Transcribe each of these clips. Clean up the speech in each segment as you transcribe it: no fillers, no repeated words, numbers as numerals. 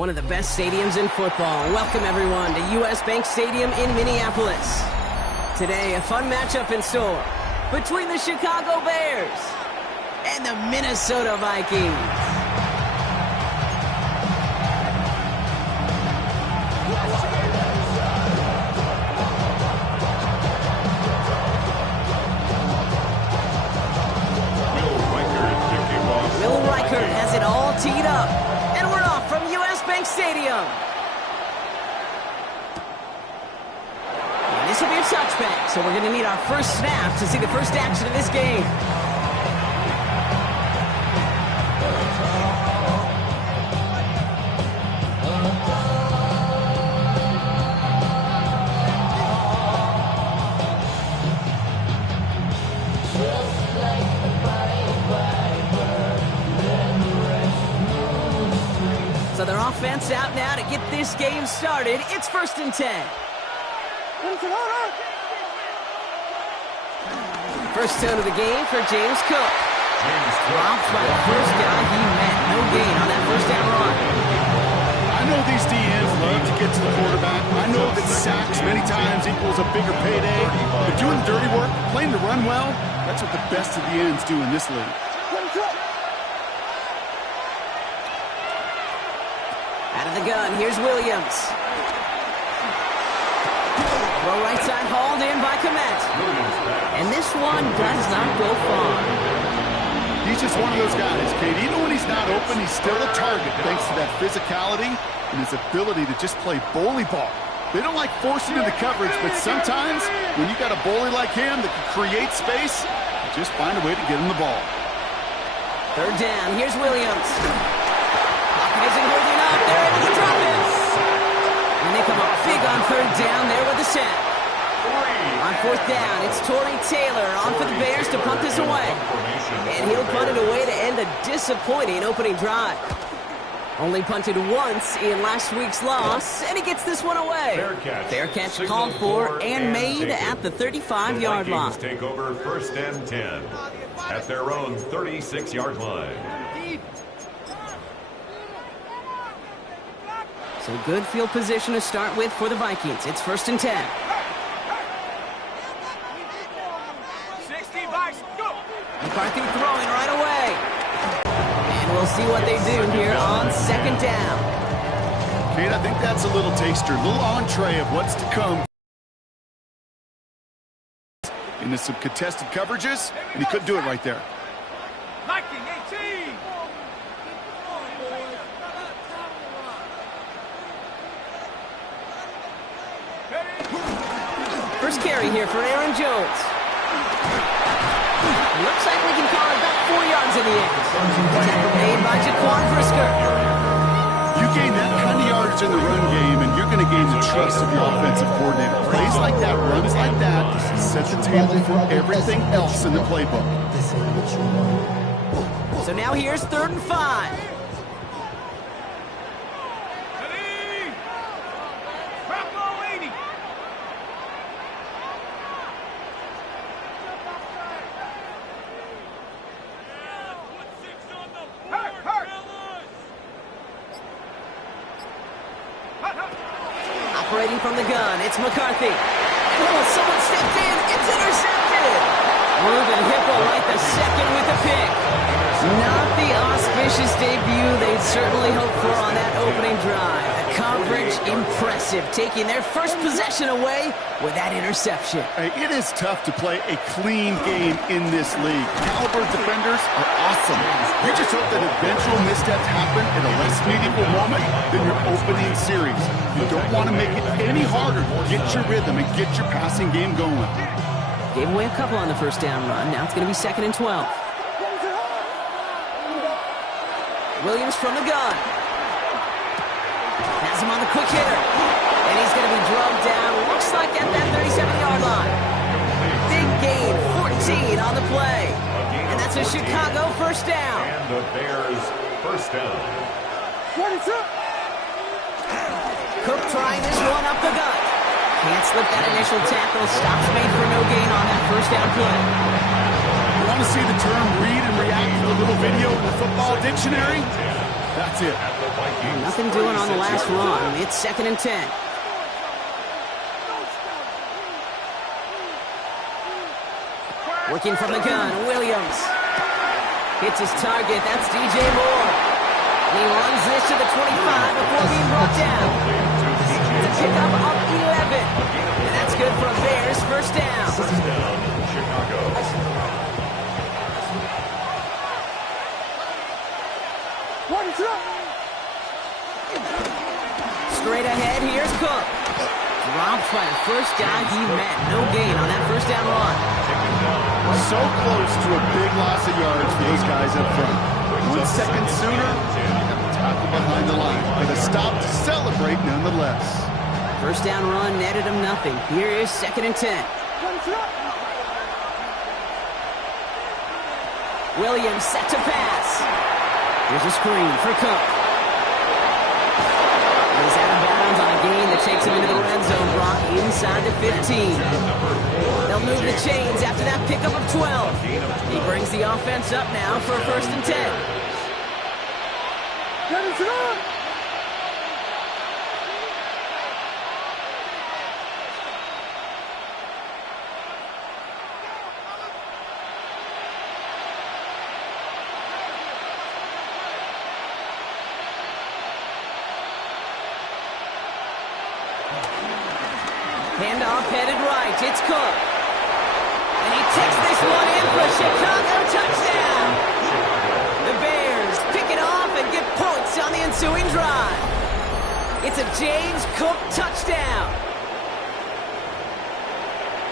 One of the best stadiums in football. Welcome, everyone, to US Bank Stadium in Minneapolis. Today, a fun matchup in store between the Chicago Bears and the Minnesota Vikings. Has it all teed up, and we're off from US Bank Stadium. And this will be a touchback, so we're going to need our first snap to see the first action of this game. So their offense out now to get this game started. It's 1st and 10. First tone of the game for James Cook. Dropped by the first guy he met. No gain on that first down run. I know these DNs love to get to the quarterback. I know that sacks many times equals a bigger payday. But doing the dirty work, playing the run well, that's what the best of the ends do in this league. Out of the gun, here's Williams. Throw right side hauled in by Komet. And this one does not go far. He's just one of those guys, Kate. Even when he's not open, he's still a target thanks to that physicality and his ability to just play bully ball. They don't like forcing into coverage, but sometimes when you got a bully like him that can create space, just find a way to get him the ball. 3rd down, here's Williams. Isn't holding up. They're able to drop it. And they come up big on 3rd down there with the sack. On 4th down, it's Torrey Taylor on for the Bears to punt this away. And he'll punt it away to end a disappointing opening drive. Only punted once in last week's loss, and he gets this one away. Fair catch called for and made at the 35-yard line. Take over 1st and 10 at their own 36-yard line. So good field position to start with for the Vikings. It's 1st and 10. 60, Vikes, go! McCarthy throwing right away. And we'll see what they do here on 2nd down. Kate, I think that's a little taster, a little entree of what's to come. Into some contested coverages, and he couldn't do it right there. Viking 18! First carry here for Aaron Jones. Looks like we can call it about 4 yards in the end. Tackle made by Jaquan Brisker. You gain that kind of yardage in the run game, and you're going to gain the trust of your offensive coordinator. Plays like that, runs like that, set the table for everything else in the playbook. So now here's 3rd and 5. Operating from the gun, it's McCarthy. Oh, someone stepped in. It's intercepted. Ruben Hippo the second with the pick. Not the auspicious debut they'd certainly hoped for on that opening drive. The coverage, impressive, taking their first possession away with that interception. It is tough to play a clean game in this league. Caliber defenders are awesome. You just hope that eventual missteps happen at a less meaningful moment than your opening series. You don't want to make it any harder to get your rhythm and get your passing game going. Gave away a couple on the first down run. Now it's going to be 2nd and 12. Williams from the gun. Has him on the quick hitter. And he's going to be drugged down. Looks like at that 37-yard line. Big gain, 14 on the play. And that's a Chicago first down. And the Bears first down. Cook trying this one up the gut. Can't slip that initial tackle. Stops made for no gain on that first down play. You want to see the term read and react to the little video in the football dictionary? That's it. Nothing doing on the last run. It's 2nd and 10. Working from the gun, Williams. Hits his target, that's DJ Moore. And he runs this to the 25 before being brought down. It's a pickup of 11. And that's good for a Bears first down. Chicago. Straight ahead, here's Cook. Dropped by the first guy he met. No gain on that first down run. So close to a big loss of yards for those guys up front. 1 second sooner, tackle behind the line. But a stop to celebrate nonetheless. First down run netted him nothing. Here is 2nd and 10. Williams set to pass. Here's a screen for Cook. He's out of bounds on a gain that takes him into the red zone, Brock, inside the 15. They'll move the chains after that pickup of 12. He brings the offense up now for a 1st and 10. Handoff headed right. It's Cook. And he takes this one in for a Chicago touchdown. The Bears pick it off and get points on the ensuing drive. It's a James Cook touchdown.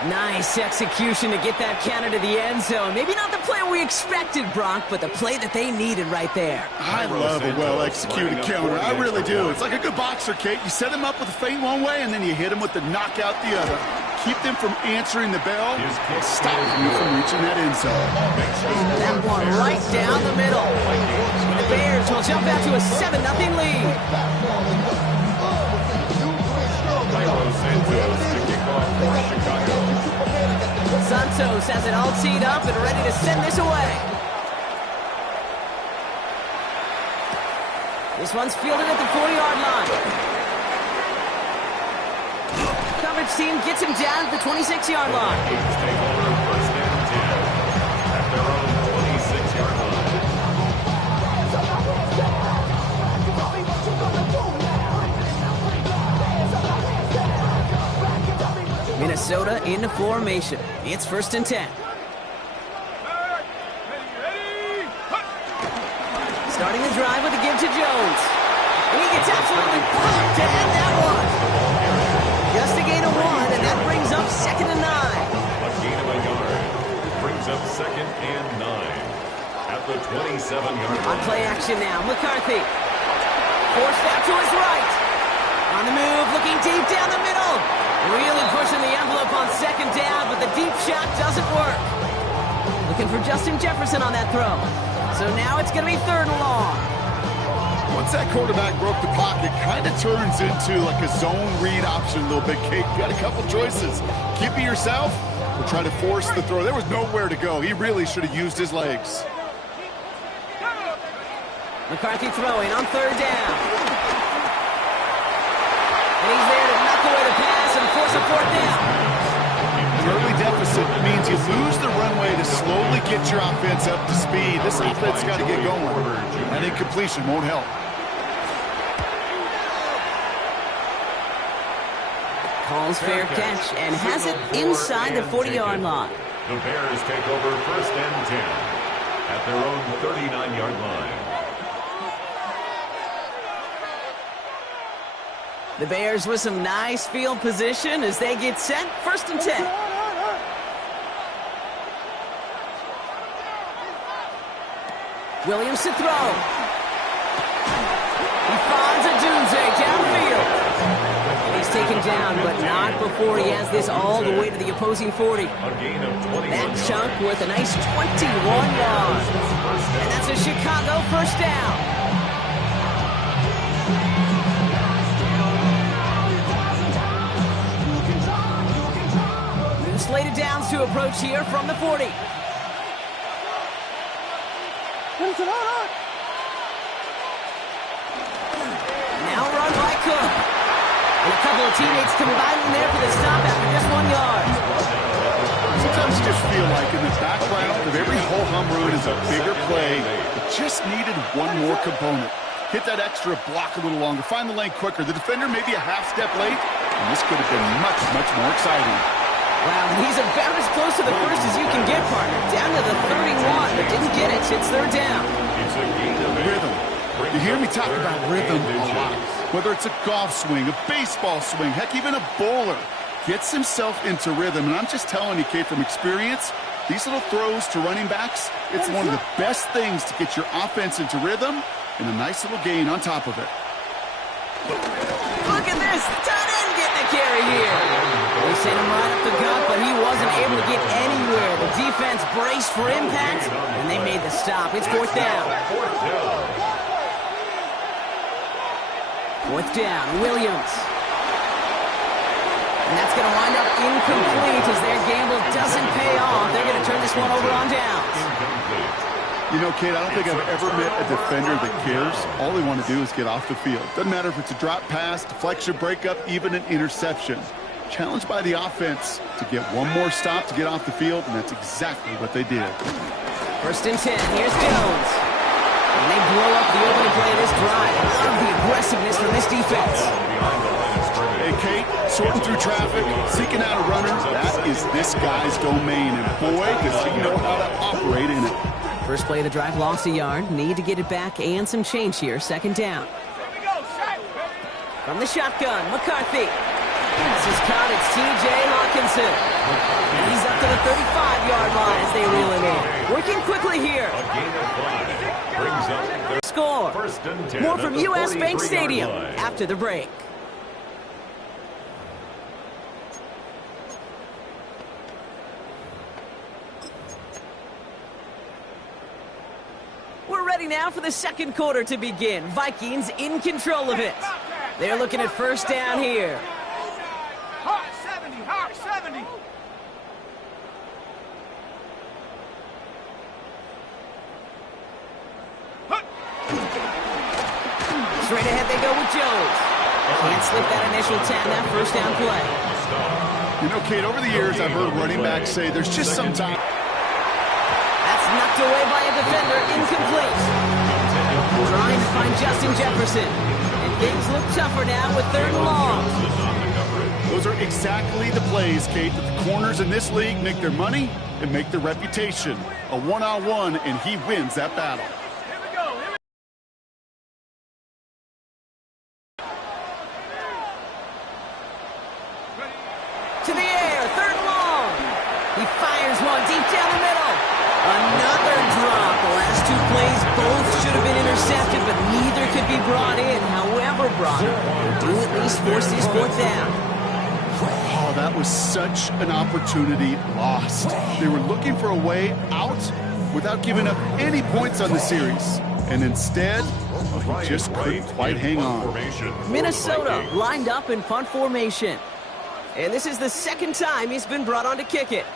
Nice execution to get that counter to the end zone. Maybe not the play we expected, Brock, but the play that they needed right there. I love a well-executed counter. I really do. It's like a good boxer, Kate. You set him up with a feint one way, and then you hit him with the knockout the other. Keep them from answering the bell, stopping you from reaching that end zone. That one right down the middle. The Bears will jump out to a 7-0 lead. Santos has it all teed up and ready to send this away. This one's fielded at the 40-yard line. Coverage team gets him down at the 26-yard line. First and 10 at their own 26-yard line. Minnesota into formation. It's 1st and 10. Starting the drive with a give to Jones. And he gets absolutely pumped to end that one. Just a gain of 1, and that brings up 2nd and 9. A gain of a yard brings up 2nd and 9 at the 27-yard On line. play action now, McCarthy. Forced out to his right. On the move, looking deep down the middle. Really pushing the envelope on 2nd down, but the deep shot doesn't work. Looking for Justin Jefferson on that throw. So now it's going to be 3rd and long. Once that quarterback broke the pocket, kind of turns into like a zone read option a little bit, Kate. You got a couple choices. Keep it yourself or try to force the throw. There was nowhere to go. He really should have used his legs. McCarthy throwing on 3rd down. And he's there to knock away the pass and force a 4th down. Early deficit means you lose the runway to slowly get your offense up to speed. This offense got to get going. That incompletion won't help. Calls fair catch and has it inside the 40-yard line. The Bears take over 1st and 10 at their own 39-yard line. The Bears with some nice field position as they get set. 1st and 10. Williams to throw. He finds a Dunze downfield. And he's taken down, but not before he has this all the way to the opposing 40. A gain of 21 That chunk worth a nice 21 yards. And that's a Chicago 1st down. Slated downs to approach here from the 40. Cook. And a couple of teammates combining there for the stop after just 1 yard. Sometimes you just feel like in the background of every ho-hum run is a bigger play. It just needed one more component. Hit that extra block a little longer. Find the lane quicker. The defender maybe a half step late. And this could have been much, much more exciting. Wow, he's about as close to the first as you can get, partner. Down to the 31, but didn't get it. It's third down. Rhythm. You hear me talk about rhythm a lot. Whether it's a golf swing, a baseball swing, heck, even a bowler gets himself into rhythm. And I'm just telling you, Kate, from experience, these little throws to running backs, it's one of the best things to get your offense into rhythm and a nice little gain on top of it. Look at this. Tight end getting a carry here. They sent him right up the gut, but he wasn't able to get anywhere. The defense braced for impact, and they made the stop. It's fourth down. Fourth down, Williams. And that's going to wind up incomplete as their gamble doesn't pay off. They're going to turn this one over on downs. You know, Kate, I don't think I've ever met a defender that cares. All they want to do is get off the field. Doesn't matter if it's a drop pass, deflection, breakup, even an interception. Challenged by the offense to get one more stop to get off the field, and that's exactly what they did. First and 10. Here's Jones. And they blow up the opening play of this drive. I love the aggressiveness from this defense. Hey, Kate, sorting through traffic, seeking out a runner, that is this guy's domain. And boy, does he know how to operate in it. First play of the drive, lost a yard. Need to get it back and some change here. Second down. From the shotgun, McCarthy. This is caught. It's T.J. Hawkinson. He's up to the 35-yard line as they reel him in. Working quickly here. Score. More from U.S. Bank Stadium after the break. We're ready now for the second quarter to begin. Vikings in control of it. They're looking at first down here. Hawk 70, Hawk 70. Straight ahead they go with Jones. Can't slip that initial 10, that first down play. You know, Kate, over the years I've heard running backs say there's just some time. That's knocked away by a defender, incomplete. Trying to find Justin Jefferson. And things look tougher now with third and long. Those are exactly the plays, Kate, that the corners in this league make their money and make their reputation. A one-on-one, and he wins that battle. Here we go. To the air, third and long. He fires one deep down the middle. Another drop. The last two plays both should have been intercepted, but neither could be brought in. However brought in, they do at least force this fourth down. Oh, that was such an opportunity lost. They were looking for a way out without giving up any points on the series. And instead, he just couldn't quite hang on. Minnesota lined up in punt formation. And this is the second time he's been brought on to kick it.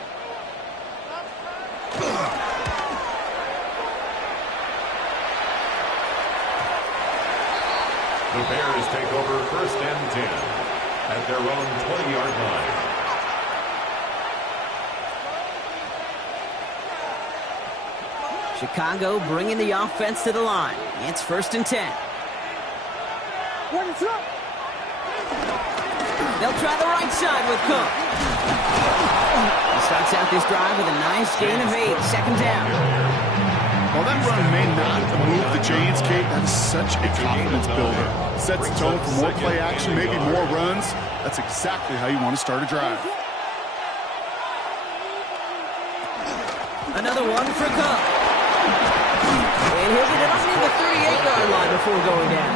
The Bears take over first and 10 at their own 20-yard line. Chicago bringing the offense to the line. It's first and 10. They'll try the right side with Cook. He starts out this drive with a nice gain of 8. Second down. While that run may not move the chains, Kate, that is such a confidence builder. Sets the tone for more play action, maybe more runs. That's exactly how you want to start a drive. Another one for Cook. And he'll get it on the 38-yard line before going down.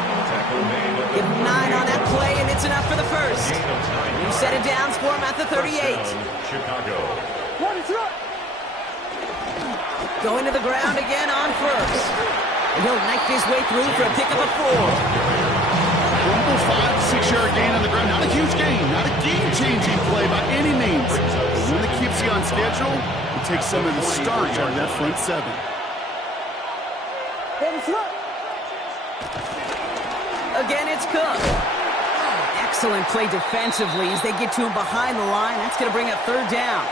Give him 9 on that play, and it's enough for the first. New set of downs for him at the 38. Chicago. Going to the ground again on first. And he'll knife his way through for a pickup of 4. Rumble 5, 6-yard gain on the ground. Not a huge gain, not a game-changing play by any means. But one that keeps you on schedule and takes some of the starch out of that front 7. Again, it's Cook. Excellent play defensively as they get to him behind the line. That's going to bring up third down.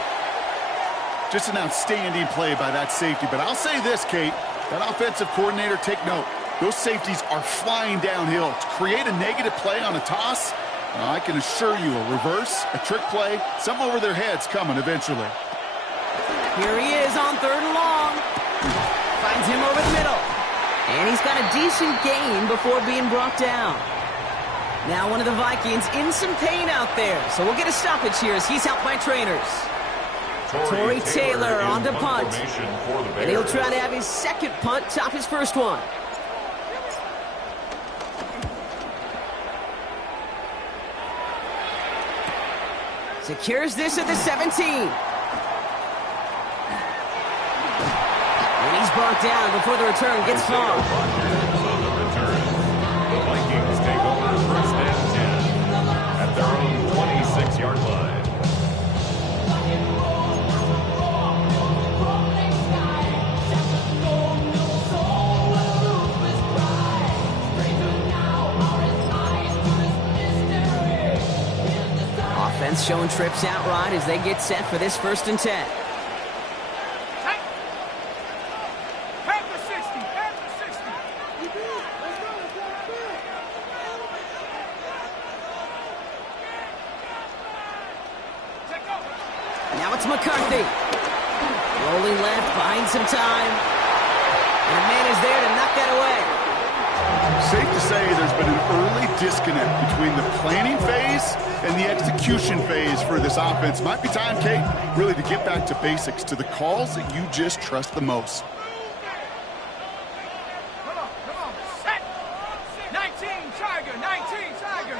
Just an outstanding play by that safety. But I'll say this, Kate, that offensive coordinator, take note. Those safeties are flying downhill. To create a negative play on a toss, I can assure you a reverse, a trick play, something over their heads coming eventually. Here he is on third and long. Finds him over the middle. And he's got a decent gain before being brought down. Now one of the Vikings in some pain out there. So we'll get a stoppage here as he's helped by trainers. Torrey Taylor on to punt. And he'll try to have his second punt top his first one. Secures this at the 17. And he's brought down before the return gets far. The Vikings take over first and 10 at their own 26-yard line. Offense showing trips out right as they get set for this first and 10. Now it's McCarthy. Rolling left, buying some time. And a man is there to knock that away. Safe to say there's been an early disconnect between the planning phase and the execution phase for this offense. Might be time, Kate, really to get back to basics, to the calls that you just trust the most. Come on, set. 19, Tiger, 19, Tiger.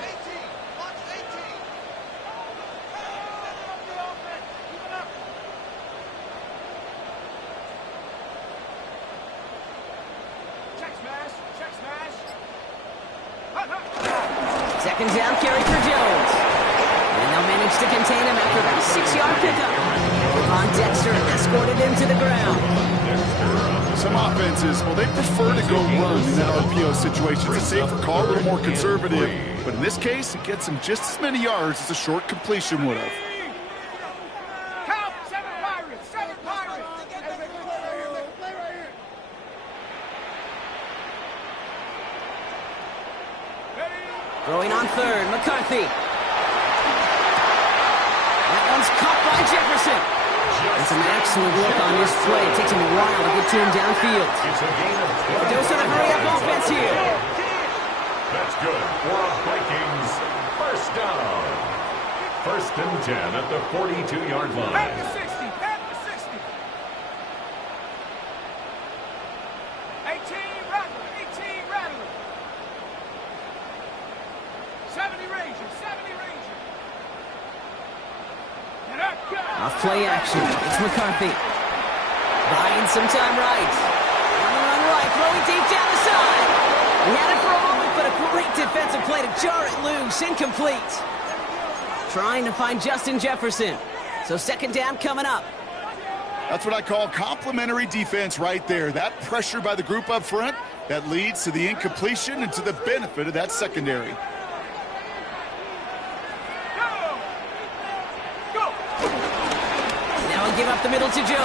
Check smash, check smash. Second down carry for Jones. And they'll manage to contain him after that 6-yard pickup. Von Dexter escorted him to the ground. Some offenses, well, they prefer to go run in that RPO situation. It's a safer call, a little more conservative. But in this case, it gets him just as many yards as a short completion would have. Count, 7 Pirates, 7 Pirates. Play right here. Throwing on third, McCarthy. That one's caught by Jefferson. It's an excellent look on this play. It takes him a while to get to him downfield. A dose of the hurry-up offense here. That's good for a Vikings first down. First and 10 at the 42-yard line. Back to 60, back to 60. 18 Rattler, 18 Rattler. 70 Ranger, 70 Ranger. And up goes. Off play action. It's McCarthy. Buying some time right. On the run right. Throwing deep down the side. He had it for a moment, but a great defensive play to jar it loose. Incomplete. Trying to find Justin Jefferson. So second down coming up. That's what I call complimentary defense right there. That pressure by the group up front, that leads to the incompletion and to the benefit of that secondary. Give up the middle to Jones. And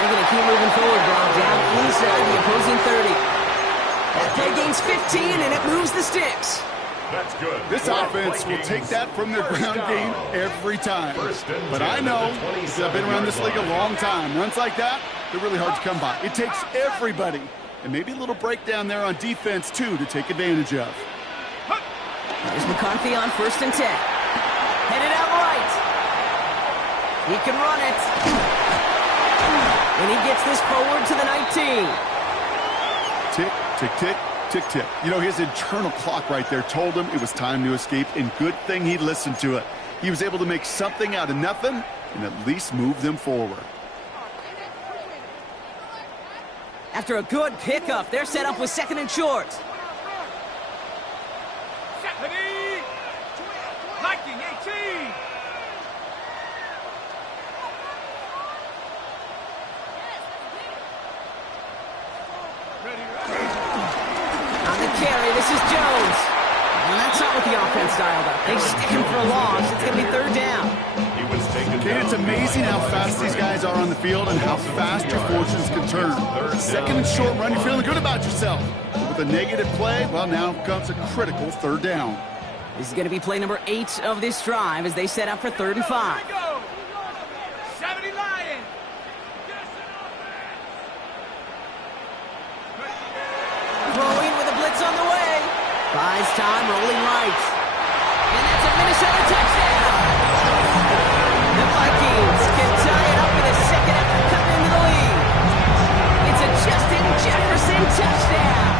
they're going to keep moving forward, brought down inside the opposing 30. That play gains 15, and it moves the sticks. That's good. This offense will take that from their ground game every time. But I know, because I've been around this league a long time, runs like that, they're really hard to come by. It takes everybody, and maybe a little breakdown there on defense, too, to take advantage of. Here's McCarthy on first and 10. Headed out right. He can run it. And he gets this forward to the 19. Tick, tick, tick, tick, tick. You know, his internal clock right there told him it was time to escape, and good thing he listened to it. He was able to make something out of nothing and at least move them forward. After a good pickup, they're set up with second and short. Viking 18. On the carry, this is Jones. And that's not defense dialed up. They stick him for a loss. It's going to be third down. He was taken Okay, down. it's amazing how fast these guys are on the field and how fast your fortunes can turn. Second and short run, you're feeling good about yourself. But with a negative play, well, now comes a critical third down. This is going to be play number 8 of this drive as they set up for 3rd and 5. Here we go. 70 Lions. Throwing with a blitz on the way. Buys time, rolling right. And that's a Minnesota touchdown. The Vikings can tie it up in a second after cutting into the lead. It's a Justin Jefferson touchdown.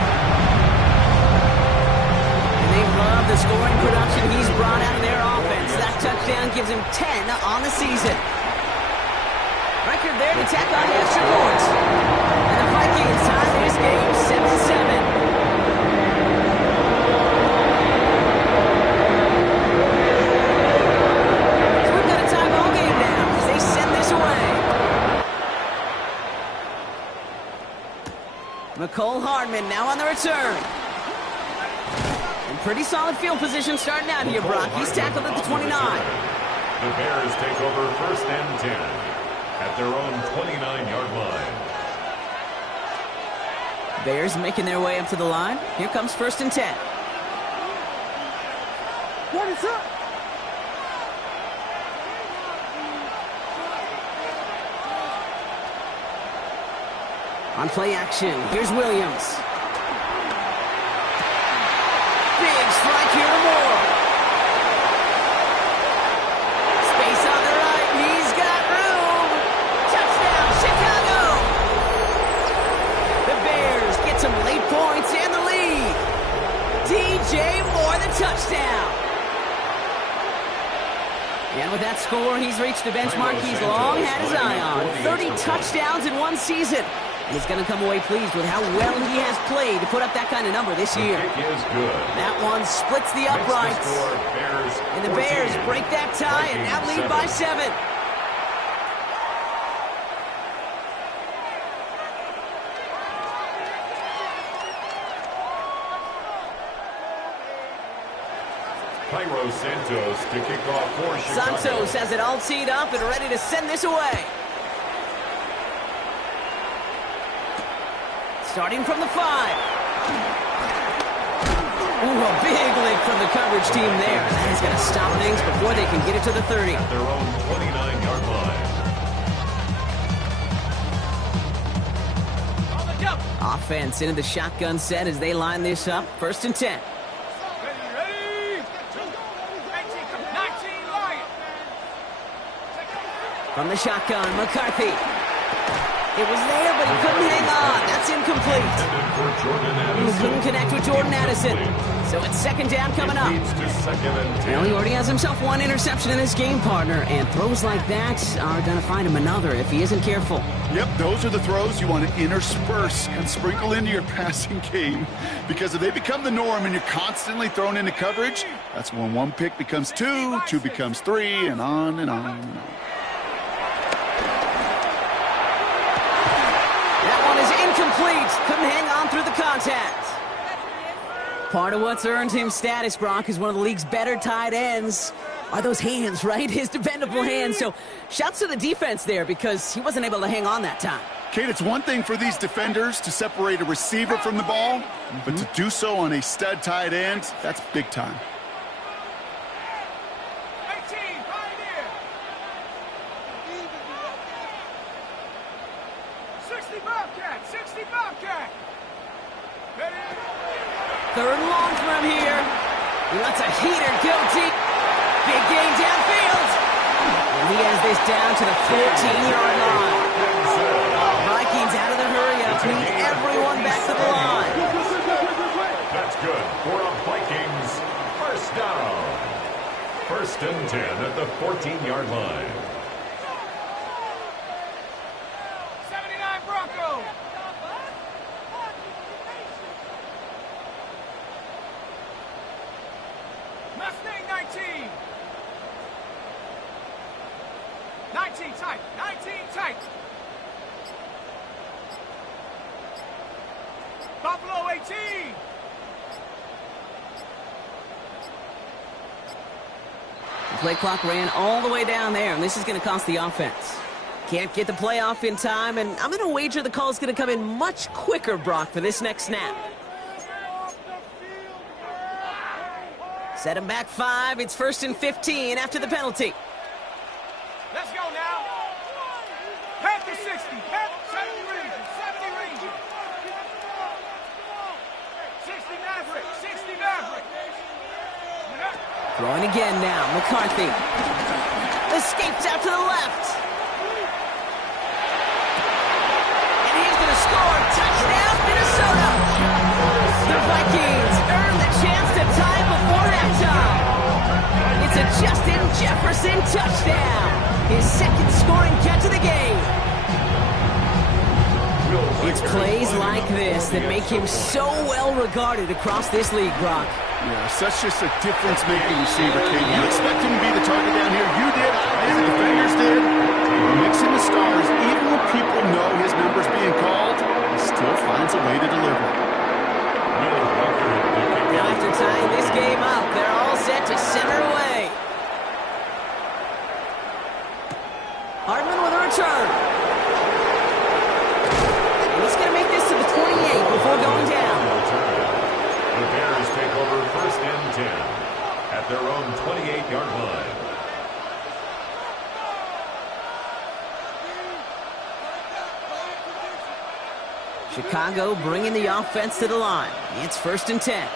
And they love the scoring production he's brought out of their offense. That touchdown gives him 10 on the season. Record there to tack on the extra points. And the Vikings tie this game 7-7. McCole Hardman now on the return. And pretty solid field position starting out here, Brock. He's tackled at the 29. The Bears take over 1st and 10 at their own 29-yard line. Bears making their way up to the line. Here comes 1st and 10. What is up? On play action, here's Williams. Big strike here to Moore. Space on the right, he's got room. Touchdown, Chicago. The Bears get some late points and the lead. DJ Moore, the touchdown. And with that score, he's reached the benchmark he's long had his eye on. 30 touchdowns in one season. And he's going to come away pleased with how well he has played to put up that kind of number this year. The kick is good. That one splits the uprights. And the Bears break that tie and now lead by 7. Cairo Santos to kick off for Chicago. Santos has it all teed up and ready to send this away. Starting from the 5. Ooh, a big lick from the coverage team there. That is going to stop things before they can get it to the 30. At their own 29-yard line. On the jump. Offense into the shotgun set as they line this up. 1st and 10. Ready? 19 Lions. From the shotgun, McCarthy. It was there, but he couldn't hang on. That's incomplete. He couldn't connect with Jordan Addison. So it's 2nd down coming up. Well, he already has himself one interception in his game, partner, and throws like that are going to find him another if he isn't careful. Yep, those are the throws you want to intersperse and sprinkle into your passing game. Because if they become the norm and you're constantly thrown into coverage, that's when 1 pick becomes 2, 2 becomes 3, and on and on and on. Incomplete. Couldn't hang on through the contact. Part of what's earned him status, Brock, is one of the league's better tight ends. Are those hands, right? His dependable hands. So shouts to the defense there because he wasn't able to hang on that time. Kate, it's one thing for these defenders to separate a receiver from the ball, but to do so on a stud tight end, that's big time. 18 Pioneer. 60 Bobcat. 60 Bobcat. Ready? 3rd and long for him here. He lets a heater go deep. Big gain downfield. And he has this down to the 14-yard line. Vikings out of the hurry-up. Need everyone back to the line. That's good for a Vikings 1st down. 1st and 10 at the 14-yard line. 79 Bronco. Mustang 19. 19 tight. 19 tight. Buffalo 18. The play clock ran all the way down there, and this is going to cost the offense. Can't get the play off in time, and I'm going to wager the call is going to come in much quicker, Brock, for this next snap. Set him back 5. It's 1st and 15 after the penalty. Let's go now. Pass to 60. Pass 70 ranges. 70 ranges. 60 Maverick. 60 Maverick. Throwing again now. McCarthy. Escapes out to the left. And he's going to score. Touchdown, Minnesota. The Vikings earn the chance to tie before halftime. It's a Justin Jefferson touchdown. His second scoring catch of the game. It's plays like this that make him so well regarded across this league, Brock. Yeah, such just a difference-making receiver, Kate. You expect him to be the target down here. You did, and the defenders did. Mixing the stars, even when people know his number's being called, he still finds a way to deliver. Now after tying this game up, they're all set to center away. Hardman with a return. And he's going to make this to the 28 before going down. The Bears take over 1st and 10 at their own 28-yard line. Chicago bringing the offense to the line. It's 1st and 10.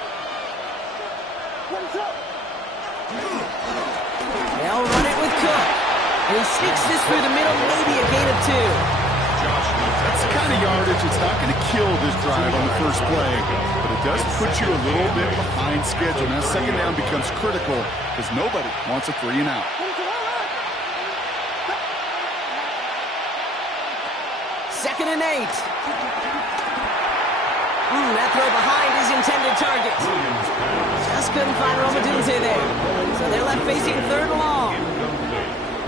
They'll run it with Cook. And he sneaks this through the middle, maybe a gain of 2. That's the kind of yardage that's not going to kill this drive on the first play, but it does put you a little bit behind schedule. Now, 2nd down becomes critical because nobody wants a 3 and out. 2nd and 8. That throw behind his intended target. Just couldn't find Romadunze there. So they're left facing 3rd and long.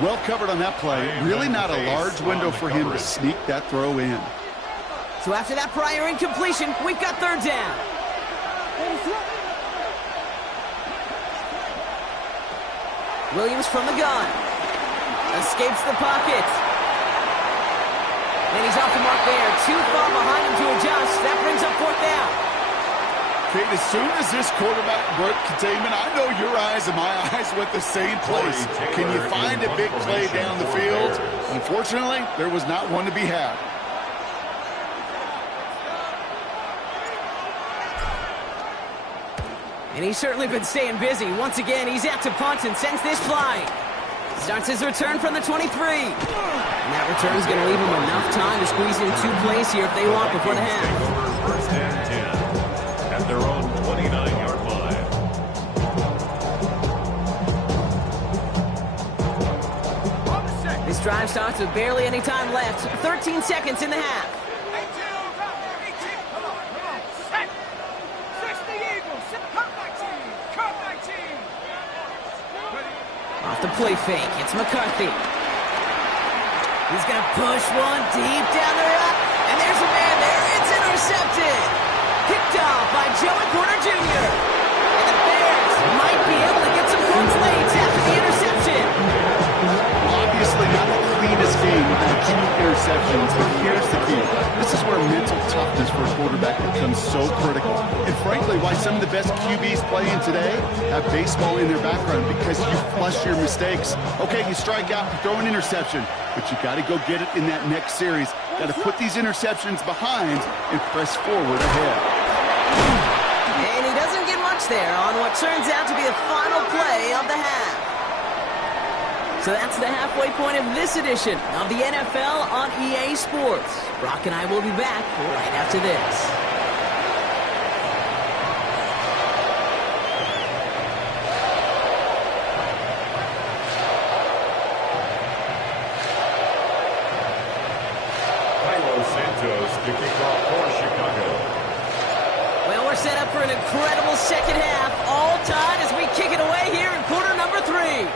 Well covered on that play. Really not a large window for him to sneak that throw in. So after that prior incompletion, we've got 3rd down. Williams from the gun. Escapes the pocket. And he's off the mark there. Too far behind him to adjust. That brings up 4th down. Kate, as soon as this quarterback broke containment, I know your eyes and my eyes went the same place. Can you find a big play down the field? Unfortunately, there was not one to be had. And he's certainly been staying busy. Once again, he's out to punt and sends this flying. Starts his return from the 23. And that return is going to leave him enough time to squeeze in 2 plays here if they want before the half. 1st and 10 at their own 29-yard line. This drive starts with barely any time left. 13 seconds in the half. 18, come on, set. 60 Eagles, come 19, come 19. Off the play fake, it's McCarthy. He's going to push one deep down the route. And there's a man there. It's intercepted. Picked off by Joey Porter Jr. And the Bears might be able to get some points late after the interception. Obviously not the cleanest game with the 2 interceptions, but here's the key. This is where mental toughness for a quarterback becomes so critical. And frankly, why some of the best QBs playing today have baseball in their background, because you flush your mistakes. Okay, you strike out, you throw an interception, but you got to go get it in that next series. Got to put these interceptions behind and press forward ahead. And he doesn't get much there on what turns out to be the final play of the half. So that's the halfway point of this edition of the NFL on EA Sports. Brock and I will be back right after this. To kick off for Chicago. Well, we're set up for an incredible second half. All tied as we kick it away here in quarter number 3.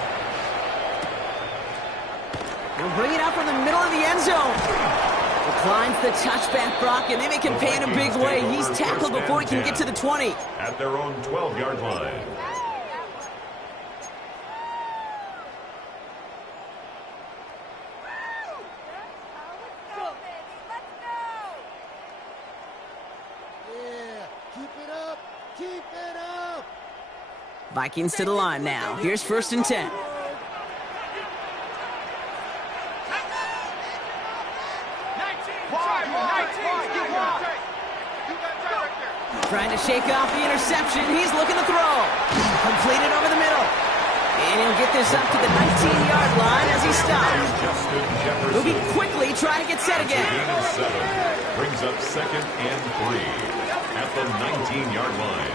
They'll bring it up from the middle of the end zone. Declines the touchback, Brock, and they make him pay in a big way. He's tackled before he can get to the 20. At their own 12-yard line. Vikings to the line now. Here's 1st and 10. Trying to shake off the interception. He's looking to throw. Completed over the middle. And he'll get this up to the 19-yard line as he stops. Moving quickly, trying to get set again. Brings up 2nd and 3 at the 19-yard line.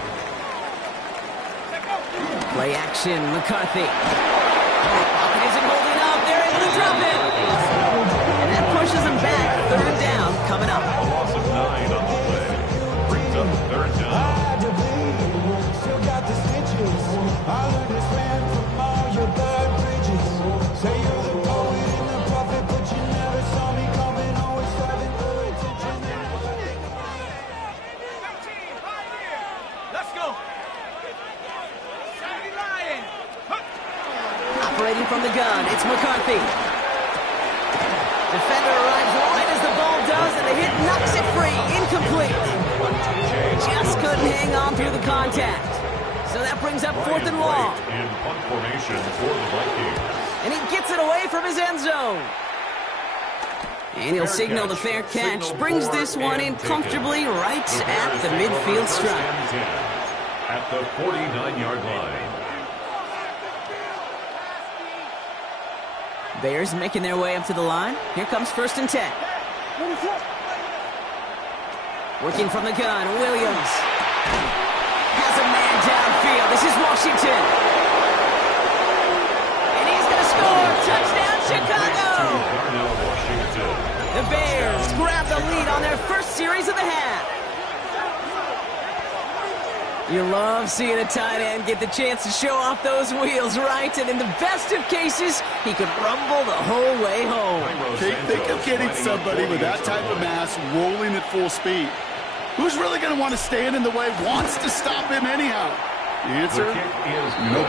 Play action, McCarthy. Pocket isn't holding up. They're able to drop it. And that pushes them back. 3rd down coming up. A loss of 9 on the play. Brings up 3rd down. Still got the stitches. I learned to stand from all your bad bridges. Say you're the poet and the prophet, but you never saw me coming. Always having good attention. Let's go. Operating from the gun, it's McCarthy. Defender arrives right as the ball does, and the hit knocks it free. Incomplete. Just couldn't hang on through the contact. So that brings up 4th and long. In punt formation for the Vikings. And he gets it away from his end zone. And he'll signal the fair catch. Brings this one in comfortably right at the midfield stripe. At the 49-yard line. Bears making their way up to the line. Here comes 1st and 10. Working from the gun, Williams. Has a man downfield. This is Washington. And he's going to score. Touchdown, Chicago. The Bears grab the lead on their first series of the half. You love seeing a tight end get the chance to show off those wheels, right? And in the best of cases, he could rumble the whole way home. Think of getting somebody with that type of mass rolling at full speed. Who's really going to want to stand in the way, wants to stop him anyhow? The answer? Nope.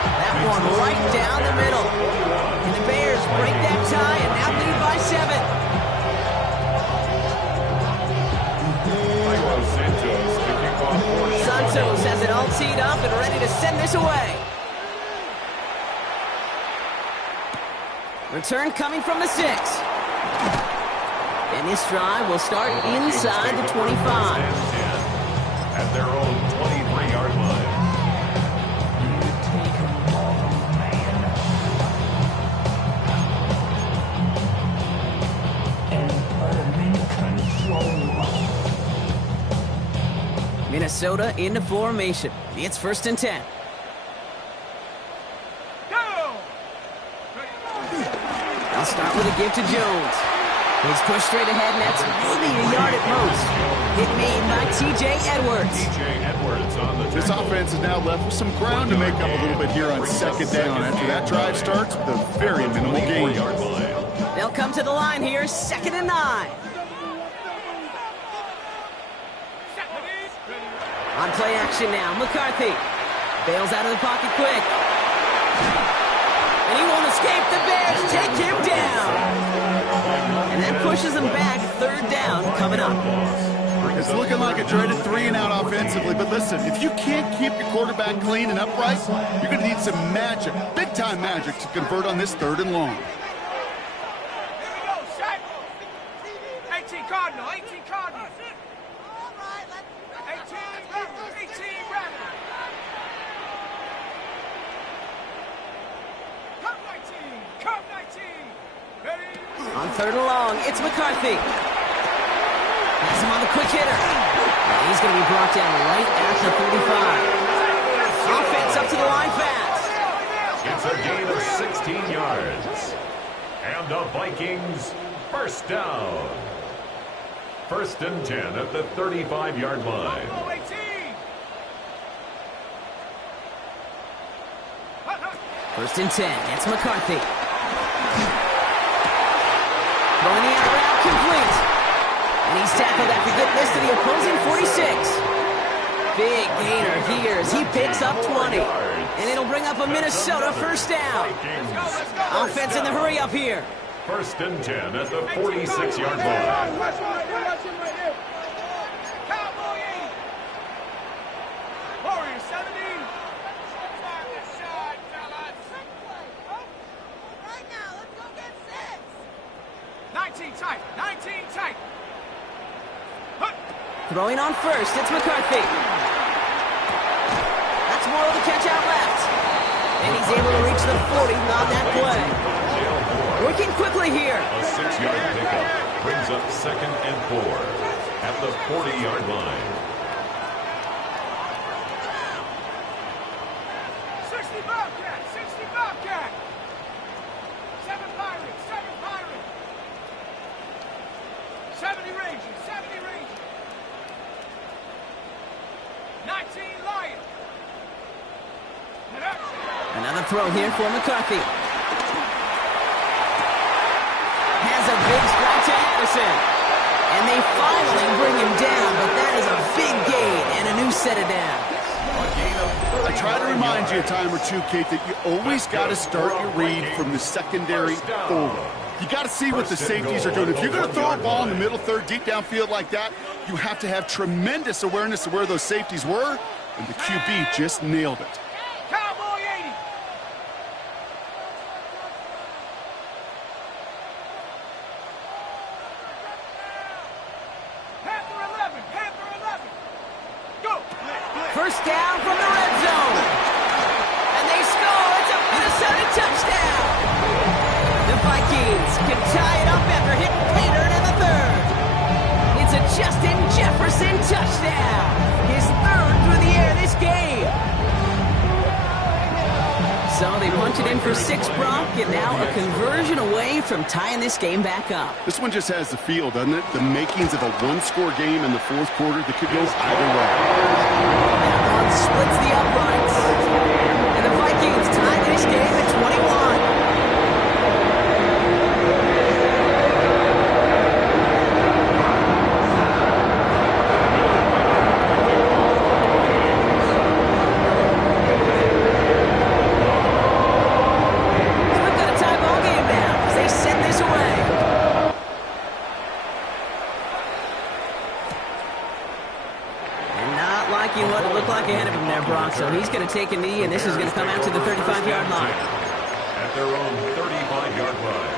That one right down the middle. And the Bears break that tie and now lead by 7. Santos has it all teed up and ready to send this away. Return coming from the 6. And this drive will start inside the 25. At their own 23-yard line. Minnesota into formation. It's 1st and 10. I'll start with a give to Jones. He's pushed straight ahead, and that's maybe a yard at most. Hit made by T.J. Edwards. This offense is now left with some ground to make up a little bit here on 2nd down after that drive starts with a very minimal gain. They'll come to the line here, 2nd and 9. On play action now, McCarthy bails out of the pocket quick. And he won't escape. The Bears take him down. And that pushes him back. 3rd down coming up. It's looking like a dreaded 3-and-out offensively, but listen, if you can't keep your quarterback clean and upright, you're going to need some magic, big-time magic to convert on this 3rd and long. 18 Cardinal, 18 Cardinal. 18 Rabbit. Come 19. Ready? On 3rd and long, it's McCarthy. Has him on the quick hitter. And he's going to be brought down right at the 35. Offense up to the line fast. It's a gain of 16 yards. And the Vikings first down. 1st and 10 at the 35-yard line. 1st and 10. It's McCarthy. Throwing the out route complete. And he's tackled after good miss to the opposing 46. Big gainer here as he picks up 20. And it'll bring up a Minnesota 1st down. Offense in the hurry up here. 1st and 10 at the 46-yard line. Warriors 70. 19 tight. 19 tight. Throwing on first, it's McCarthy. That's Morrow to catch out left. And he's able to reach the 40 on that play. Working quickly here. A 6-yard pickup brings up 2nd and 4 at the 40-yard line. 60 Bobcat. 60 Bobcat. 7 Pirates. 7 Pirates. 70 Rangers. 70 Rangers. 19 Lions. Another throw here for McCarthy. Has a big strike to Anderson. And they finally bring him down, but that is a big gain and a new set of downs. I try to remind you a time or two, Kate, that you always got to start your read from the secondary forward. You got to see what the safeties are doing. If you're going to throw a ball in the middle third, deep downfield like that, you have to have tremendous awareness of where those safeties were, and the QB just nailed it. Cowboy 80. Panther 11. Panther 11. Go. First down from the red zone. And they score. It's a Minnesota touchdown. The Vikings can tie it up after hitting Pater in the third. It's a Justin Jefferson touchdown. His third through the air this game. So they punch it in for 6, Brock, and now a conversion away from tying this game back up. This one just has the feel, doesn't it? The makings of a one-score game in the fourth quarter that could go either way. That one splits the uprights. And the Vikings tie this game at 21. What it looked like ahead of him there, Brock. So he's going to take a knee, and this is going to come out to the 35-yard line. At their own 35-yard line.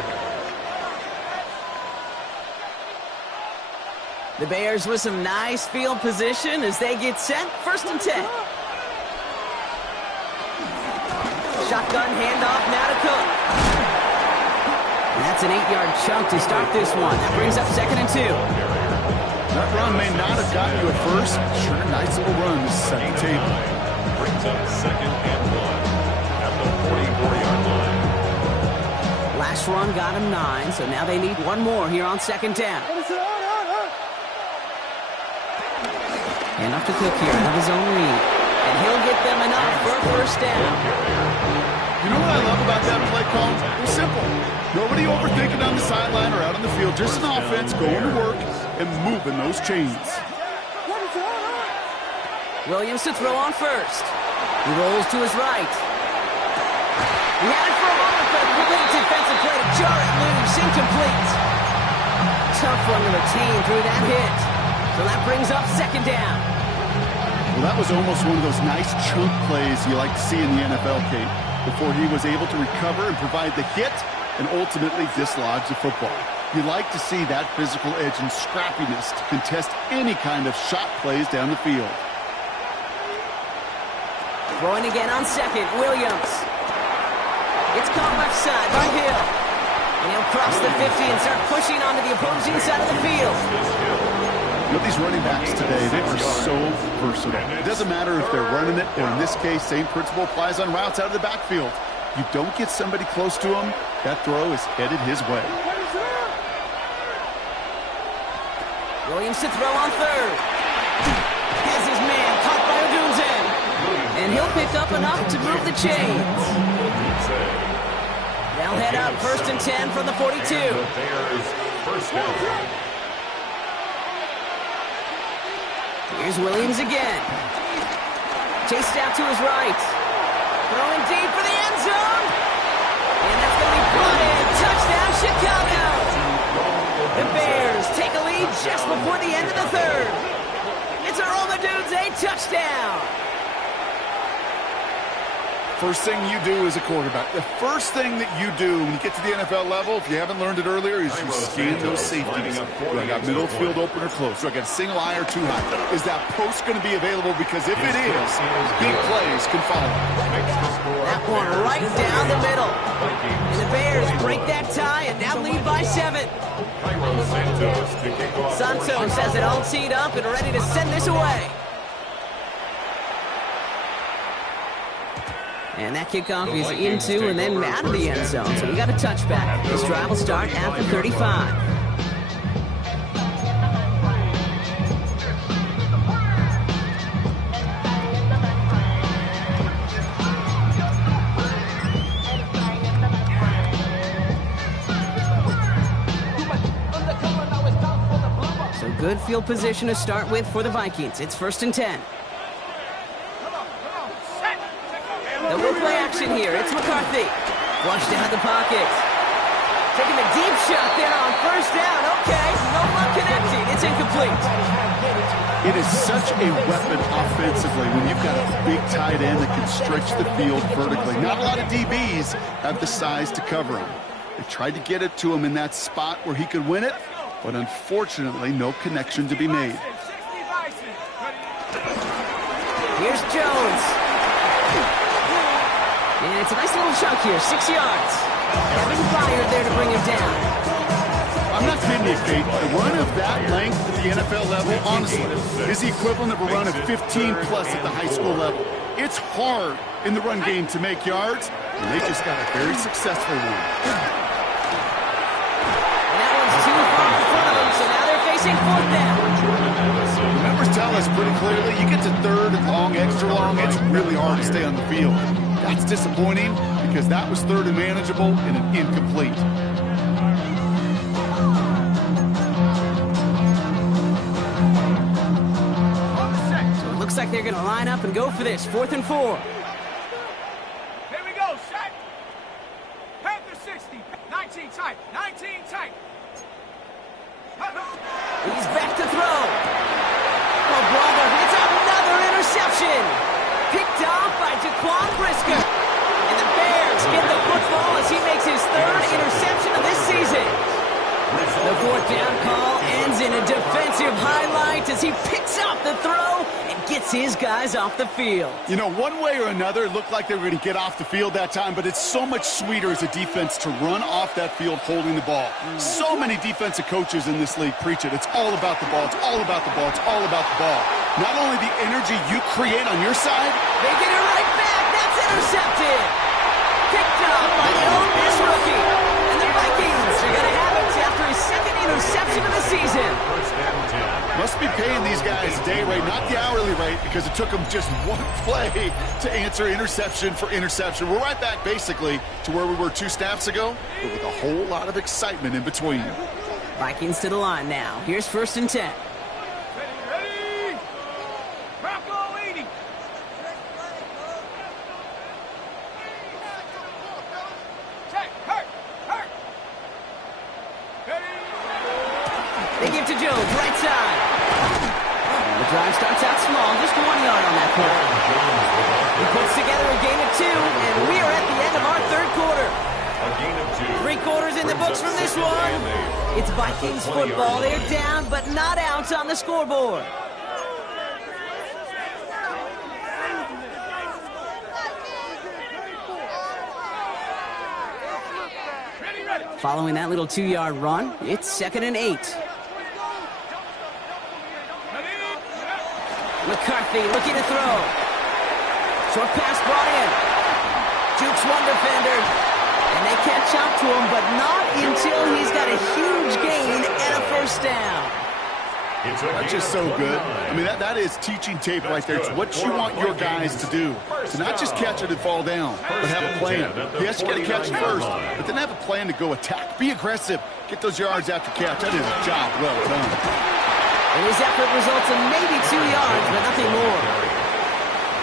The Bears with some nice field position as they get set. 1st and 10. Shotgun handoff now to Cook. And that's an 8-yard chunk to start this one. That brings up 2nd and 2. That run may not have gotten you at first. Sure, nice little run to set the table. Brings up 2nd and 1 at the 44-yard line. Last run got him 9, so now they need one more here on 2nd down. Enough to Cook here out of his own read. And he'll get them enough for a 1st down. You know what I love about that play call? It was simple. Nobody overthinking on the sideline or out on the field. Just an offense going to work and moving those chains. Williams to throw on first. He rolls to his right. He had it for a moment, but a quick defensive play to jar it loose. Incomplete. Tough one to retain through that hit. So that brings up 2nd down. Well, that was almost one of those nice chunk plays you like to see in the NFL, Kate, before he was able to recover and provide the hit and ultimately dislodge the football. You like to see that physical edge and scrappiness to contest any kind of shot plays down the field. Throwing again on 2nd, Williams. It's caught left side by Hill. And he'll cross the 50 and start pushing onto the opposing side of the field. You know, these running backs today, they are so versatile. It doesn't matter if they're running it, or in this case, same principle applies on routes out of the backfield. You don't get somebody close to him, that throw is headed his way. Williams to throw on 3rd. Has his man caught by Odunze. And he'll pick up enough to move the chains. They'll head up 1st and 10 from the 42. Here's Williams again. Chased out to his right. Throwing deep for the end zone. And that's going to be caught in. Touchdown, Chicago. The Bears take a lead just before the end of the 3rd. It's a Roma Odunze touchdown. For first thing you do as a quarterback, the first thing that you do when you get to the NFL level, if you haven't learned it earlier, is you scan those safeties. Do I got middle field open or close? Do I got a single eye or too high? Is that post going to be available? Because if it is, big plays can follow. That one right down the middle. And the Bears break that tie and now lead by 7. Santos has it all teed up and ready to send this away. And that kickoff is into and then out of the end zone. So we got a touchback. This drive will start at the 35. So good field position to start with for the Vikings. It's 1st and 10. They'll go play action here. It's McCarthy. Flushed out the pocket. Taking a deep shot there on 1st down. Okay, no luck connecting. It's incomplete. It is such a weapon offensively when you've got a big tight end that can stretch the field vertically. Not a lot of DBs have the size to cover him. They tried to get it to him in that spot where he could win it, but unfortunately, no connection to be made. Here's Jones. And it's a nice little chunk here, 6 yards. Kevin Byard there to bring him down. I'm not kidding you, Kate. The run of that length at the NFL level, honestly, is the equivalent of a run of 15-plus at the high school level. It's hard in the run game to make yards, and they just got a very successful one. And that one's too far in front of them, so now they're facing 4th down. The numbers tell us pretty clearly, you get to 3rd and long, extra long, it's really hard to stay on the field. That's disappointing because that was 3rd and manageable and an incomplete. So it looks like they're going to line up and go for this. 4th and 4. Here we go, shot. Panther 60. 19 tight. 19 tight. He's back to throw. Oh, brother, it's another interception. Picked off by Jaquan Brisker. And the Bears get the football as he makes his 3rd interception of this season. The 4th down call ends in a defensive highlight as he picks up the throw and gets his guys off the field. You know, one way or another, it looked like they were going to get off the field that time, but it's so much sweeter as a defense to run off that field holding the ball. So many defensive coaches in this league preach it. It's all about the ball. It's all about the ball. It's all about the ball. Not only the energy you create on your side, they get it right back. That's intercepted. Picked up by the Ole Miss rookie. And the Vikings are going to have it after his 2nd interception of the season. Must be paying these guys day rate, not the hourly rate, because it took them just one play to answer interception for interception. We're right back basically to where we were 2 snaps ago, but with a whole lot of excitement in between. Vikings to the line now. Here's 1st and 10. Ready? Bronco 80. Check. Hurt. They give to Jones, right side. And the drive starts out small, just 1 yard on that play. He puts together a gain of 2, and we are at the end of our 3rd quarter. 3 quarters in the books from this one. It's Vikings football. They're down, but not out on the scoreboard. Following that little 2-yard run, it's 2nd and 8. McCarthy looking to throw. Short pass brought in. Jukes one defender. And they catch up to him, but not until he's got a huge gain and a 1st down. That's just so good. I mean, that is teaching tape right there. It's what you want your guys to do. To not just catch it and fall down, but have a plan. Yes, you got to catch it first, but then have a plan to go attack. Be aggressive. Get those yards after catch. That is a job well done. And his effort results in maybe 2 yards, but nothing more.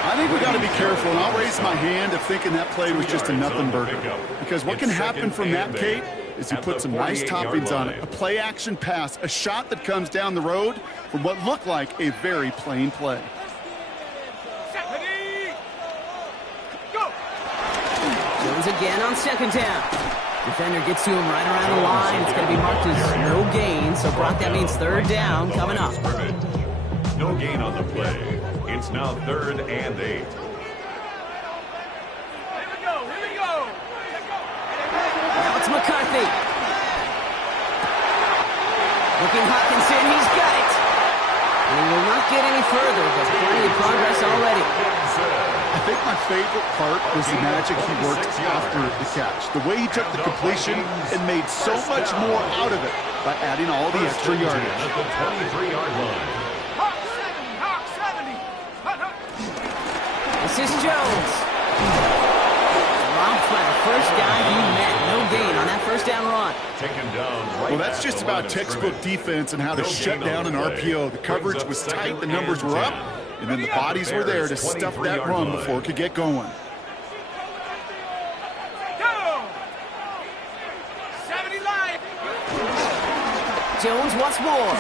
I think we got to be careful, and I'll raise my hand of thinking that play was just a nothing burger. Because what can happen from that, Kate, is you put some nice toppings on it. A play-action pass, a shot that comes down the road from what looked like a very plain play. Jones again on second down. Defender gets to him right around the line. It's going to be marked as no gain. So, Brock, that means third down coming up. No gain on the play. It's now 3rd and 8. Here we go. Now it's McCarthy. Looking Hawkinson, he's got it. And he will not get any further, but plenty of progress already. I think my favorite part was the magic he worked after the catch. The way he took the completion and made so much more out of it by adding all the extra yardage. At the 23-yard line. Hawk 70. This is Jones. Rob Flat, first guy he met. No gain on that first down run. Taken down right. Well, that's just about textbook defense and how to shut down an RPO. The coverage was tight, the numbers were up, and then the bodies were there to stuff that run before it could get going. Go! 70 line. Jones once more.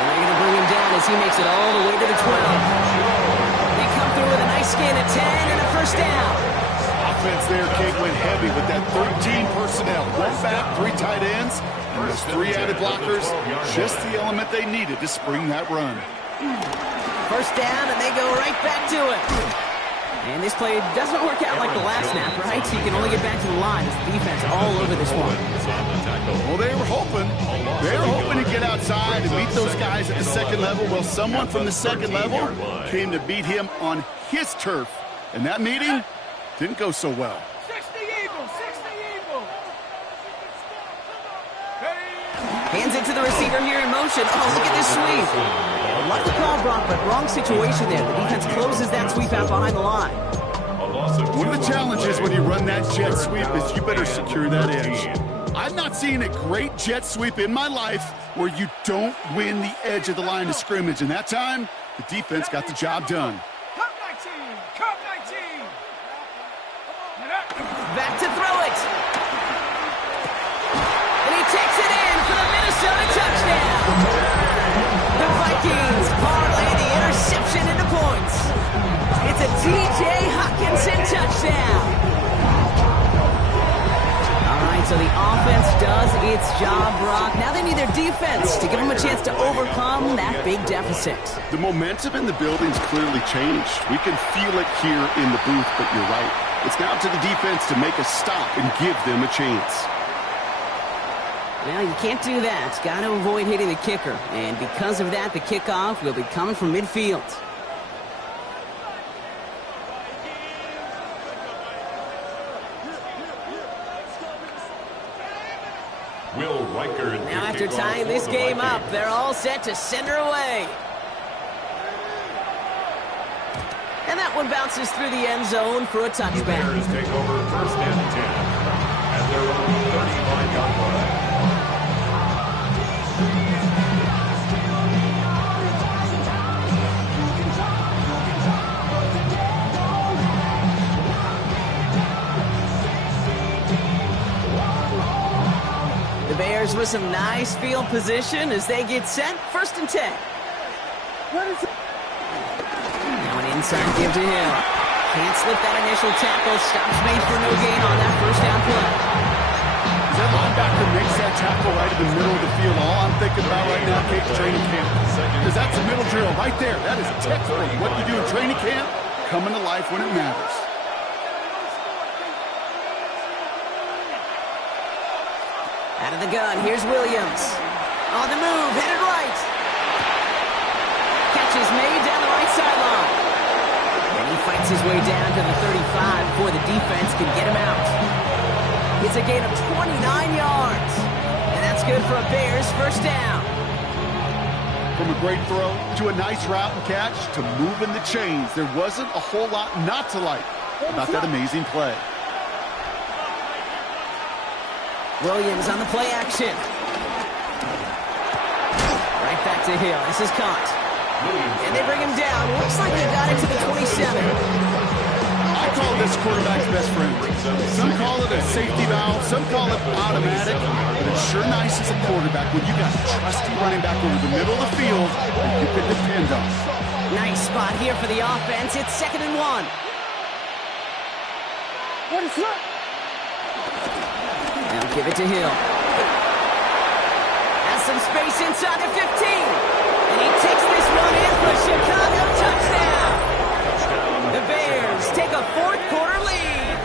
And they're going to bring him down as he makes it all the way to the 12. They come through with a nice gain of 10 and a first down. Offense there, Kate, went heavy with that 13 personnel. One back, 3 tight ends, and those 3 added blockers, just the element they needed to spring that run. First down, and they go right back to it. And this play doesn't work out like the last snap, right? So you can only get back to the line as the defense all over this one. Well, they were hoping. They were hoping to get outside and beat those guys at the second level. Well, someone from the second level came to beat him on his turf. And that meeting didn't go so well. 60 Eagle. Hands it to the receiver here in motion. Oh, look at this sweep. Like the call, Brock, but wrong situation there. The defense closes that sweep out behind the line. One of the challenges when you run that jet sweep is you better secure that edge. I've not seen a great jet sweep in my life where you don't win the edge of the line of scrimmage. And that time, the defense got the job done. Cup 19. Back to throw it. And he takes it in for the Minnesota touchdown. The Vikings parlay the interception into points. It's a T.J. Hockenson touchdown. All right, so the offense does its job, Brock. Now they need their defense to give them a chance to overcome that big deficit. The momentum in the building's clearly changed. We can feel it here in the booth, but you're right. It's now to the defense to make a stop and give them a chance. Well, you can't do that. Got to avoid hitting the kicker. And because of that, the kickoff will be coming from midfield. Will Riker. Now after tying this game up, they're all set to send her away. And that one bounces through the end zone for a touchback. Bears take over 1st and 10 at their own 35-yard line. The Bears with some nice field position as they get set. 1st and 10. Now an inside give to Hill. Can't slip that initial tackle. Stops made for no gain on that first down play. That linebacker makes that tackle right in the middle of the field. All I'm thinking about right now, Kate, training camp. Because that's a middle drill right there. That is textbook. What you do in training camp, coming to life when it matters. Out of the gun, here's Williams. On the move, headed right. Catch is made down the right sideline. And he fights his way down to the 35 before the defense can get him out. It's a gain of 29 yards. And that's good for a Bears first down. From a great throw to a nice route and catch to moving the chains, there wasn't a whole lot not to like about that amazing play. Williams on the play action. Right back to Hill. This is caught. And they bring him down. Looks like they got it to the 27. I call this quarterback's best friend. Some call it a safety valve. Some call it automatic. But it's sure nice as a quarterback when you got a trusty running back over the middle of the field that you can depend on. Nice spot here for the offense. It's 2nd and 1. Now give it to Hill. Has some space inside the 15. And he takes this one in for a Chicago touchdown. The Bears take a fourth-quarter lead.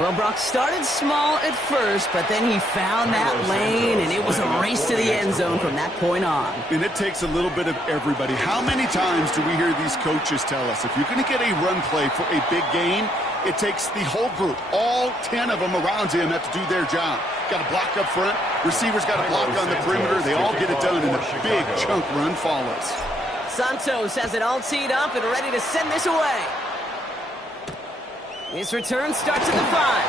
Well, Brock started small at first, but then he found that lane, and it was a race to the end zone from that point on. And it takes a little bit of everybody. How many times do we hear these coaches tell us, if you're going to get a run play for a big game, it takes the whole group, all 10 of them around him have to do their job. Got to block up front, receivers got to block on the perimeter. They all get it done, and a big chunk run follows. Santos has it all teed up and ready to send this away. His return starts at the 5.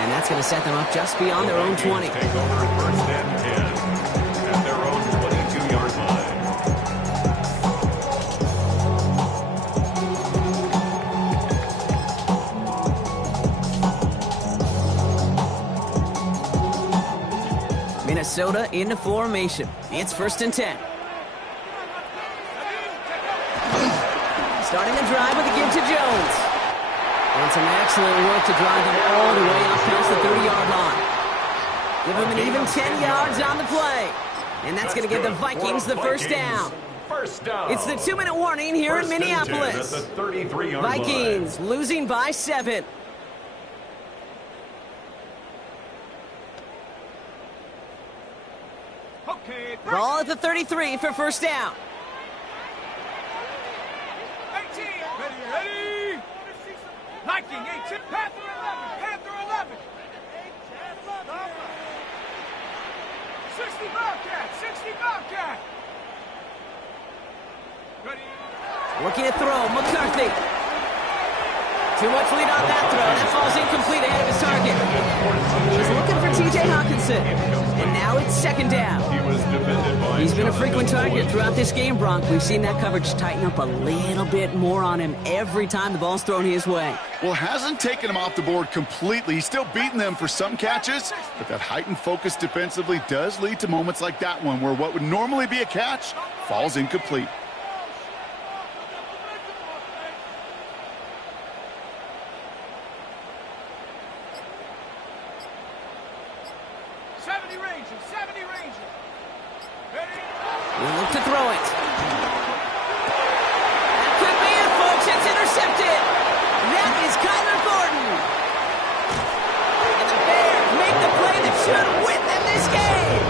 And that's going to set them up just beyond their own 20. Take over first and 10 at their own 22-yard line. Minnesota into formation. It's first and 10. Starting the drive with a give to Jones. And some excellent work to drive them all the way up past the 30-yard line. Give them an even 10 yards on the play. And that's going to give the Vikings the first down. First down. It's the 2-minute warning here in Minneapolis. At the 33-yard Vikings line. losing by 7. Okay. Ball at the 33 for first down. 18. Ready. Liking 18. Panther 11. Panther 11. 60 Bobcat. 60 Bobcat. Ready. Working a throw, McCarthy. Too much lead on that throw. That falls incomplete ahead of his target. He's looking for T.J. Hawkinson. And now it's second down. He's been a frequent target throughout this game, Bronk. We've seen that coverage tighten up a little bit more on him every time the ball's thrown his way. Well, hasn't taken him off the board completely. He's still beating them for some catches, but that heightened focus defensively does lead to moments like that one where what would normally be a catch falls incomplete. We'll look to throw it. That could be it, folks. It's intercepted. That is Kyler Gordon. And the Bears make the play that should win them this game.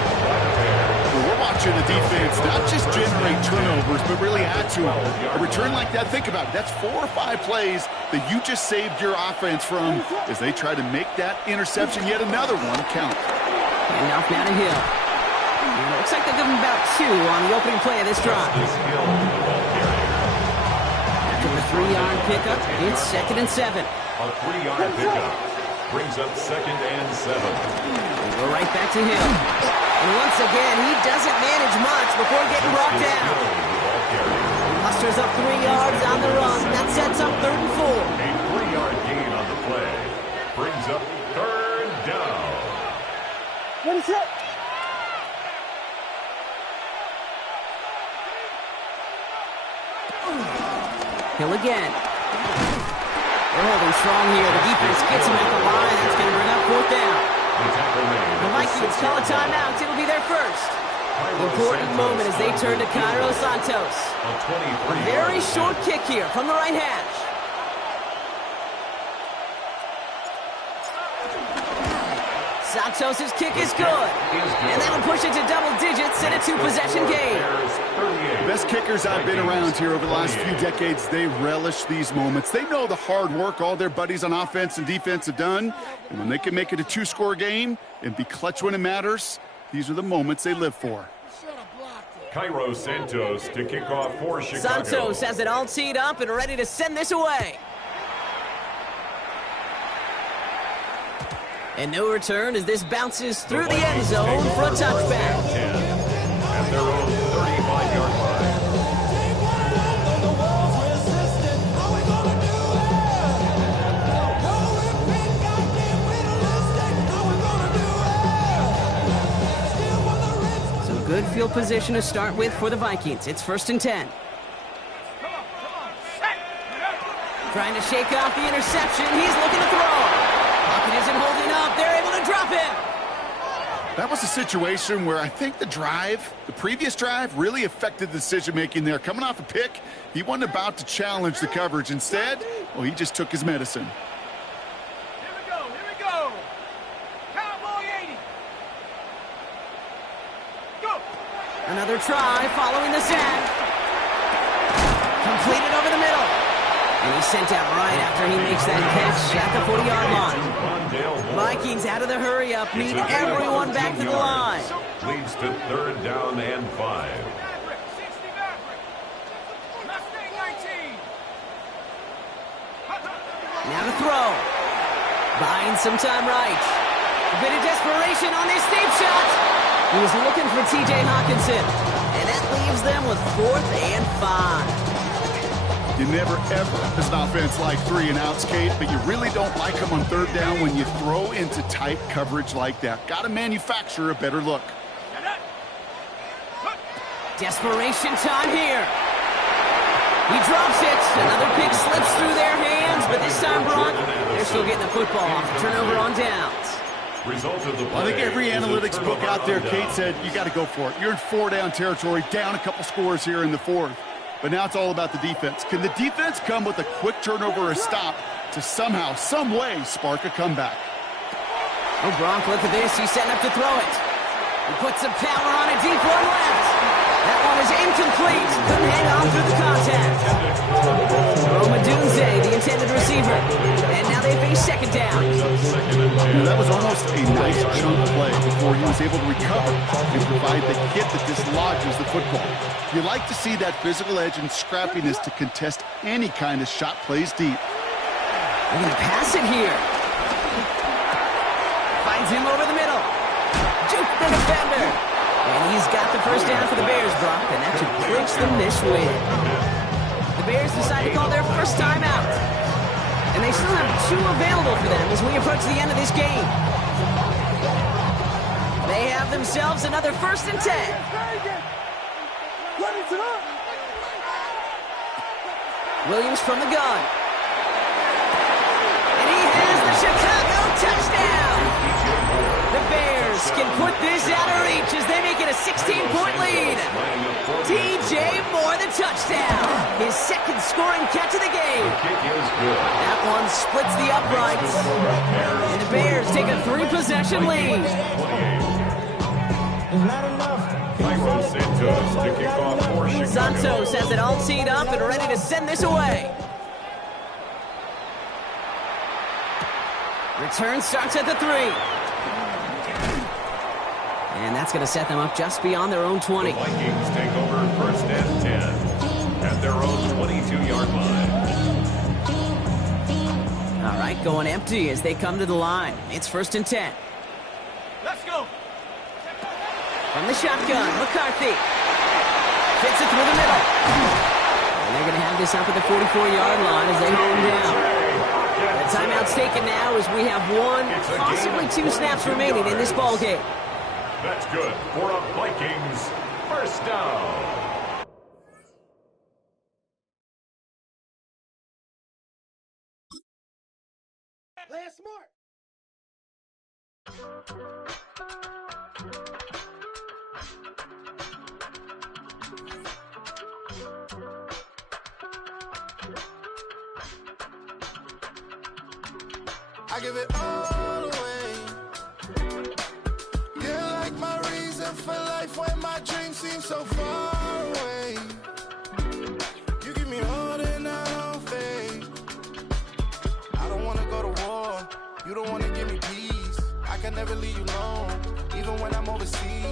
Well, we're watching the defense not just generate turnovers, but really add to them. A return like that, think about it. That's 4 or 5 plays that you just saved your offense from as they try to make that interception, yet another one, count. And off now to Hill. And it looks like they'll give him about 2 on the opening play of this drive. After the 3-yard pickup, it's second and 7. A 3-yard pickup brings up second and 7. We'll go right back to Hill. And once again, he doesn't manage much before getting brought down. He musters up 3 yards on the run. That sets up third and 4. A 3-yard gain on the play brings up third down. What is that? Hill again. They're holding strong here. The defense gets him at the line. That's going to bring up fourth down. The Vikings call a timeout. It'll be their first. Important moment as they turn to Cairo Santos. A very short kick here from the right hash. Santos' kick is good. And that'll push it to double digits in a 2-possession game. The best kickers I've been around here over the last few decades, they relish these moments. They know the hard work all their buddies on offense and defense have done. And when they can make it a 2-score game and be clutch when it matters, these are the moments they live for. Cairo Santos to kick off for Chicago. Santos has it all teed up and ready to send this away. And no return as this bounces through the end zone for a touchback. At their own 35-yard line. Some good field position to start with for the Vikings. It's first and 10. Trying to shake off the interception. He's looking to throw. Pocket isn't holding up. They're able to drop him. That was a situation where I think the previous drive, really affected the decision-making there. Coming off a pick, he wasn't about to challenge the coverage. Instead, well, he just took his medicine. Here we go. Cowboy 80. Go. Another try following the sack. Completed over the middle. And he's sent out right after he makes that catch at the 40-yard line. Vikings out of the hurry-up, need everyone back to the line. Leads to 3rd down and 5. Maverick, 60 Maverick. Mustang 19. Now to throw. Buying some time right. A bit of desperation on this deep shot. He was looking for T.J. Hawkinson. And that leaves them with 4th and 5. You never, ever, as an offense, like 3-and-outs, Kate, but you really don't like them on 3rd down when you throw into tight coverage like that. Got to manufacture a better look. Desperation time here. He drops it. Another pick slips through their hands, but this time, Brock, they're still getting the football off. Turnover on downs. I think every analytics book out there, Kate, said you got to go for it. You're in 4-down territory, down a couple scores here in the 4th. But now it's all about the defense. Can the defense come with a quick turnover or a stop to somehow, some way, spark a comeback? Oh, Gronk, look at this. He's setting up to throw it. He puts some power on a deep one left. That one is incomplete. Couldn't hang on through the contact. Roma Dunze, the intended receiver. And now they face 2nd down. That was almost a nice chunk play before he was able to recover and provide the hit that dislodges the football. You like to see that physical edge and scrappiness to contest any kind of shot plays deep. They're going to pass it here. Finds him over the middle. Juke the defender. And he's got the 1st down for the Bears, Brock, and that should clinch them this win. The Bears decide to call their first timeout. And they still have 2 available for them as we approach the end of this game. They have themselves another 1st and 10. Williams from the gun. And he has the Chicago touchdown. The Bears can put this out of reach as they make it a 16-point lead. DJ Moore, the touchdown. His 2nd scoring catch of the game. That one splits the uprights. And the Bears take a 3-possession lead. Santos has it all teed up and ready to send this away. Return starts at the 3. And that's going to set them up just beyond their own 20. The Vikings take over 1st and 10 at their own 22-yard line. All right, going empty as they come to the line. It's 1st and 10. Let's go. From the shotgun, McCarthy. Fits it through the middle. And they're going to have this up at the 44-yard line as they home down. The timeout's taken now as we have 1, possibly 2 snaps remaining in this ball game. That's good for a Vikings 1st down. Play it smart. I give it all away. You're like my reason for life when my dreams seem so far